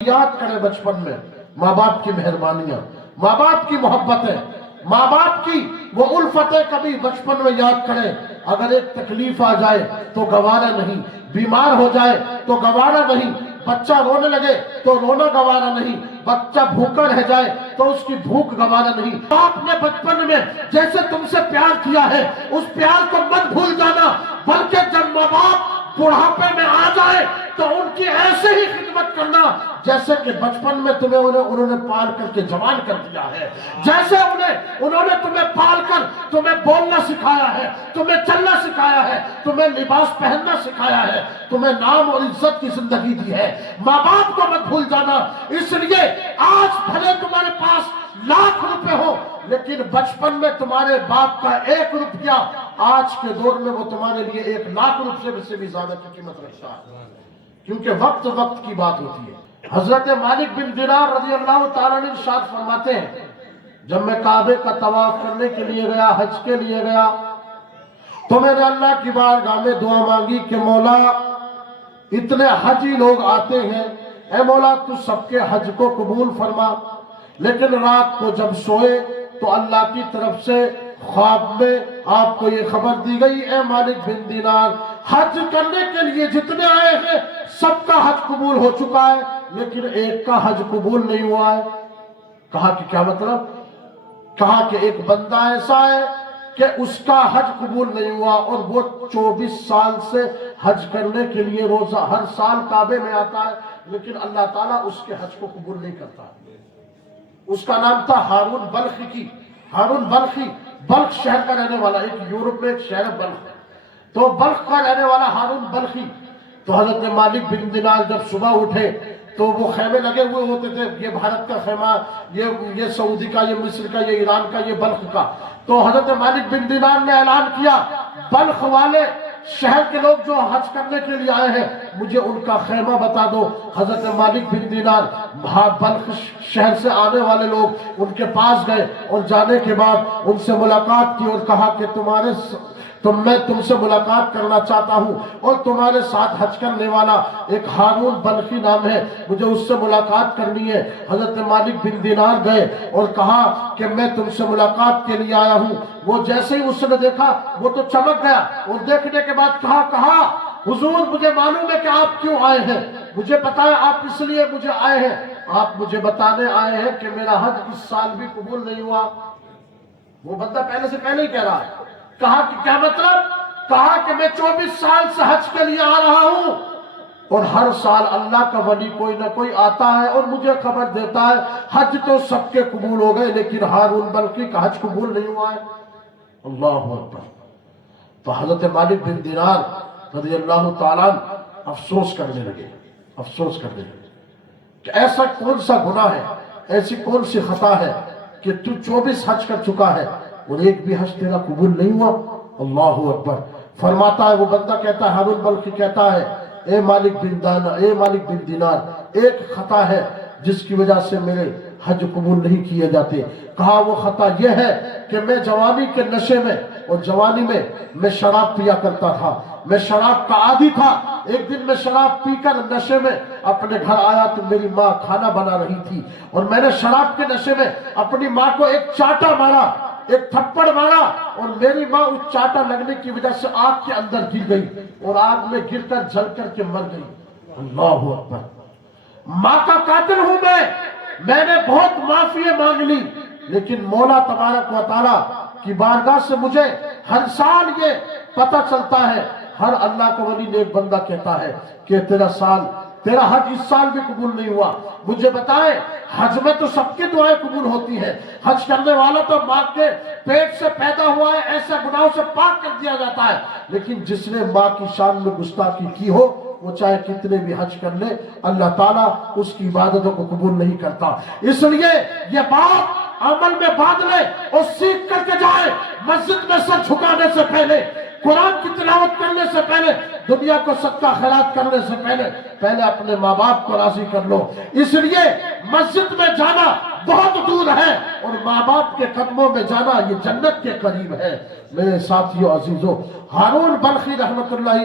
یاد کرے بچپن میں ماں باپ کی مہربانیاں، ماں باپ کی محبتیں، ماں باپ کی وہ الفتیں کبھی بچپن میں یاد کریں۔ اگر ایک تکلیف آ جائے تو گوارا نہیں، بیمار ہو جائے تو گوارا نہیں، بچہ رونے لگے تو رونا گوارا نہیں، بچہ بھوکا رہ جائے تو اس کی بھوک گوارا نہیں۔ آپ نے بچپن میں جیسے تم سے پیار کیا ہے اس پیار کو مت بھول جانا، بلکہ جب ماں باپ بڑھاپے میں آ جائے تو ان کی ایسے ہی خدمت کرنا جیسے کہ بچپن میں انہوں نے پال کر کے جوان کر دیا ہے، جیسے انہوں نے تمہیں پال کر تمہیں بولنا سکھایا ہے، تمہیں چلنا سکھایا ہے، تمہیں لباس پہننا سکھایا ہے، تمہیں نام اور عزت کی زندگی دی ہے۔ ماں باپ کو مت بھول جانا۔ اس لیے آج بھلے تمہارے پاس لاکھ روپے ہو لیکن بچپن میں تمہارے باپ کا 1 روپیہ آج کے دور میں وہ تمہارے لیے 1 لاکھ روپے سے بھی زیادہ کی قیمت رکھتا ہے، کیونکہ وقت وقت کی بات ہوتی ہے۔ حضرت مالک بن دینار رضی اللہ تعالیٰ عنہ ارشاد فرماتے ہیں، جب میں کعبے کا طواف کرنے کے لیے گیا، حج کے لیے گیا، تو میں نے اللہ کی بارگاہ میں دعا مانگی کہ مولا اتنے حجی لوگ آتے ہیں، اے مولا تو سب کے حج کو قبول فرما۔ لیکن رات کو جب سوئے تو اللہ کی طرف سے خواب میں آپ کو یہ خبر دی گئی، اے مالک بن دینار حج کرنے کے لیے جتنے آئے ہیں سب کا حج قبول ہو چکا ہے لیکن ایک کا حج قبول نہیں ہوا ہے۔ کہا کہ کیا مطلب؟ کہا کہ ایک بندہ ایسا ہے کہ اس کا حج قبول نہیں ہوا اور وہ 24 سال سے حج کرنے کے لیے روزہ ہر سال کعبے میں آتا ہے لیکن اللہ تعالیٰ اس کے حج کو قبول نہیں کرتا۔ اس کا نام تھا ہارون بلخی۔ ہارون بلخی بلخ شہر کا رہنے والا، ایک یورپ میں ایک شہر ہے بلخ، تو بلخ کا رہنے والا ہارون بلخی۔ تو حضرت مالک بن دینار جب صبح اٹھے تو وہ خیمے لگے ہوئے ہوتے تھے، یہ بھارت کا خیمہ، یہ سعودی کا، یہ مصر کا، یہ ایران کا، یہ بلخ کا۔ تو حضرت مالک بن دینار نے اعلان کیا، بلخ والے شہر کے لوگ جو حج کرنے کے لیے آئے ہیں مجھے ان کا خیمہ بتا دو۔ حضرت مالک بن دینار بلخ شہر سے آنے والے لوگ ان کے پاس گئے اور جانے کے بعد ان سے ملاقات کی اور کہا کہ میں تم سے ملاقات کرنا چاہتا ہوں اور تمہارے ساتھ حج کرنے والا ایک ہارون بلخی نام ہے، مجھے اس سے ملاقات کرنی ہے۔ حضرت مالک بن دینار گئے اور کہا کہ میں تم سے ملاقات کے لیے آیا ہوں۔ وہ جیسے ہی اس نے دیکھا وہ تو چمک گیا اور دیکھنے کے بعد کہا حضور مجھے معلوم ہے کہ آپ کیوں آئے ہیں، مجھے پتا ہے آپ اس لیے مجھے آئے ہیں، آپ مجھے بتانے آئے ہیں کہ میرا حج اس سال بھی قبول نہیں ہوا۔ وہ بندہ پہلے سے پہلے ہی کہہ رہا ہے۔ کہا کہ کیا مطلب؟ کہا کہ میں 24 سال سے حج کے لیے آ رہا ہوں اور ہر سال اللہ کا ولی کوئی نہ کوئی آتا ہے اور مجھے خبر دیتا ہے حج تو سب کے قبول ہو گئے لیکن ہارون بلخی کا حج قبول نہیں ہوا ہے۔ اللہ اکبر۔ تو حضرت مالک بن دینار رضی اللہ تعالیٰ افسوس کرنے لگے کہ ایسا کون سا گناہ ہے، ایسی کون سی خطا ہے کہ تو 24 حج کر چکا ہے اور ایک بھی حج تیرا قبول نہیں ہوا۔ اللہ اکبر۔ فرماتا ہے وہ بندہ کہتا ہے، ہارون بلخی کہتا ہے، اے مالک بن دینار ایک خطا ہے جس کی وجہ سے میرے حج قبول نہیں کیے جاتے۔ کہا وہ خطا یہ ہے کہ میں جوانی کے نشے میں اور جوانی میں میں شراب پیا کرتا تھا، میں شراب کا عادی تھا۔ ایک دن میں شراب پی کر نشے میں اپنے گھر آیا تو میری ماں کھانا بنا رہی تھی اور میں نے شراب کے نشے میں اپنی ماں کو ایک چاٹا مارا، ایک تھپڑ مارا اور میری ماں اس چاٹا لگنے کی وجہ سے آگ کے اندر گر گئی اور آگ میں گر کر جل کر کے مر گئی۔ اللہ اکبر۔ ماں کا قاتل ہوں میں نے بہت معافی مانگ لی لیکن مولا تبارک و تعالیٰ کی بارگاہ سے مجھے ہر سال یہ پتہ چلتا ہے، ہر اللہ کا ولی نیک بندہ کہتا ہے کہ تیرا حج اس سال بھی قبول نہیں ہوا۔ مجھے بتائیں حج میں تو سب کی دعائیں قبول ہوتی ہیں، حج کرنے والا تو ماں کے پیٹ سے پیدا ہوا ہے، ایسے گناہوں سے پاک کر دیا جاتا ہے، لیکن جس نے ماں کی شان میں گستاخی کی ہو وہ چاہے کتنے بھی حج کر لے اللہ تعالیٰ اس کی عبادتوں کو قبول نہیں کرتا۔ اس لیے یہ بات عمل میں باندھ لے اور سیکھ کر کے جائے، مسجد میں سر جھکانے سے پہلے، قرآن کی تلاوت کرنے سے پہلے، دنیا کو صدقہ خیرات کرنے سے پہلے اپنے ماں باپ کو راضی کر لو۔ اس لیے مسجد میں جانا بہت دور ہے اور ماں باپ کے قدموں میں جانا یہ جنت کے قریب ہے۔ میرے ساتھیوں عزیزوں، ہارون بلخی رحمت اللہ